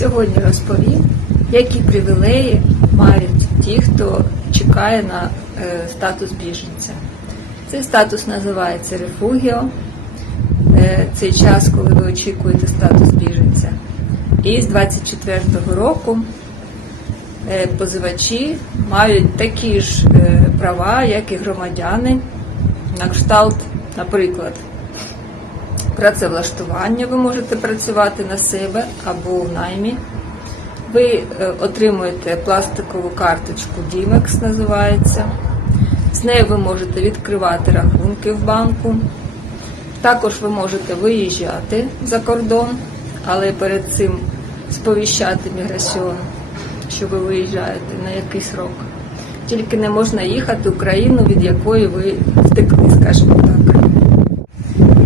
Сьогодні розповім, які привілеї мають ті, хто чекає на е, статус біженця. Цей статус називається рефугіо. Е, Цей час, коли ви очікуєте статус біженця. І з 24-го року е, позивачі мають такі ж права, як і громадяни, на кшталт, наприклад, працевлаштування ви можете працювати на себе або в наймі. Ви е, отримуєте пластикову карточку DIMEX, називається. З нею ви можете відкривати рахунки в банку. Також ви можете виїжджати за кордон, але перед цим сповіщати міграціон, що ви виїжджаєте на якийсь срок. Тільки не можна їхати в країну, від якої ви втекли, скажімо так.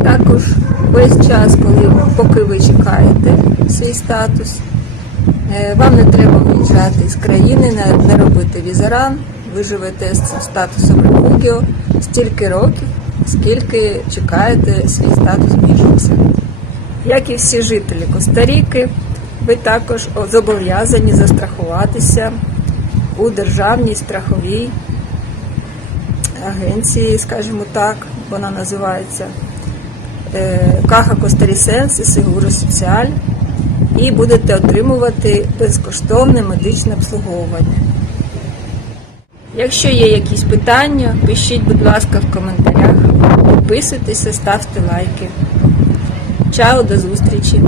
Також весь час, коли поки ви чекаєте свій статус, е, вам не треба виїжджати з країни, не, робити візаран. Ви живете з статусом рефугіо стільки років, скільки чекаєте свій статус біженця. Як і всі жителі Коста-Ріки, ви також зобов'язані застрахуватися у державній страховій агенції, скажімо так, вона називається Каха Костарісенс і Сигуро Соціаль, і будете отримувати безкоштовне медичне обслуговування. Якщо є якісь питання, пишіть, будь ласка, в коментарях, підписуйтеся, ставте лайки. Чао, до зустрічі!